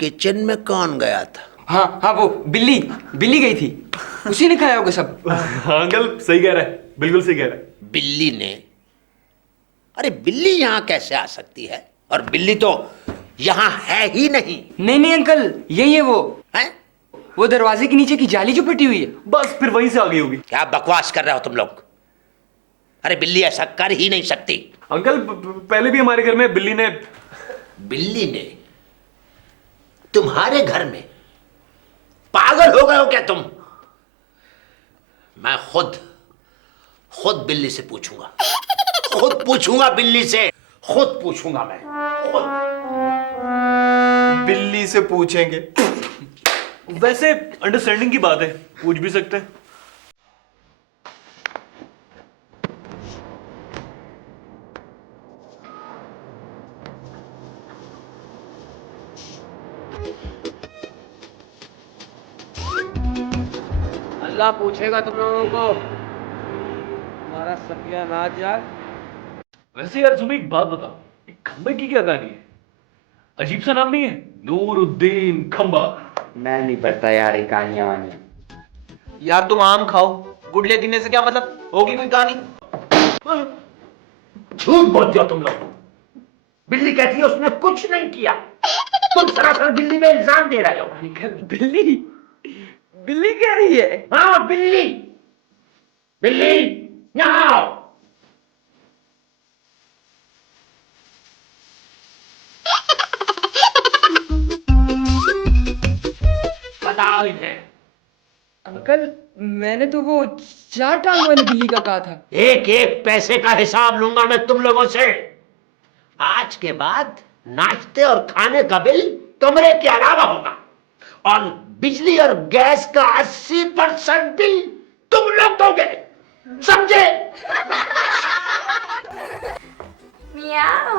Kitchen में कौन गया था? हाँ हाँ, वो बिल्ली बिल्ली गई थी, उसी ने खाया होगा सब। हाँ अंकल सही कह रहा है, बिल्कुल सही कह रहा है। बिल्ली ने? अरे बिल्ली यहाँ कैसे आ सकती है? और बिल्ली तो यहाँ है ही नहीं। नहीं नहीं अंकल, यही है वो। हैं? वो दरवाजे के नीचे की जाली जो फटी हुई है। बस फिर वहीं से आ गई होगी। क्या बकवास कर रहे हो तुम लोग? अरे बिल्ली ऐसा कर ही नहीं सकती। अंकल पहले भी हमारे घर में बिल्ली ने तुम्हारे घर में? पागल हो गए हो क्या तुम? मैं खुद बिल्ली से पूछूंगा, खुद पूछूंगा बिल्ली से, खुद पूछूंगा मैं, खुद। बिल्ली से पूछेंगे? वैसे अंडरस्टैंडिंग की बात है, पूछ भी सकते हैं। अल्लाह पूछेगा तुम लोगों को, हमारा सत्यानाश यार। वैसे यार तुम्हें एक बात बता, एक खंबे की क्या कहानी है? अजीब सा नाम नहीं है, नूरुद्दीन खंबा। मैं नहीं पढ़ता यार ये कहानियां वानी। यार तुम आम खाओ, गुडले गिनने से क्या मतलब, होगी कोई कहानी? झूठ बोलते हो तुम लोग। बिल्ली कहती है उसने कुछ नहीं किया, तुम सरासर बिल्ली में इल्जाम दे रहे हो। बिल्ली बिल्ली कह रही है? हाँ बिल्ली, बिल्ली यहाँ आओ। बताओ इन्हें। अंकल मैंने तो वो 4 टांग वाली बिल्ली का कहा था। एक एक पैसे का हिसाब लूंगा मैं तुम लोगों से। आज के बाद नाश्ते और खाने का बिल कमरे के अलावा होगा, और बिजली और गैस का 80% बिल तुम लोग दोगे, समझे? मियाँ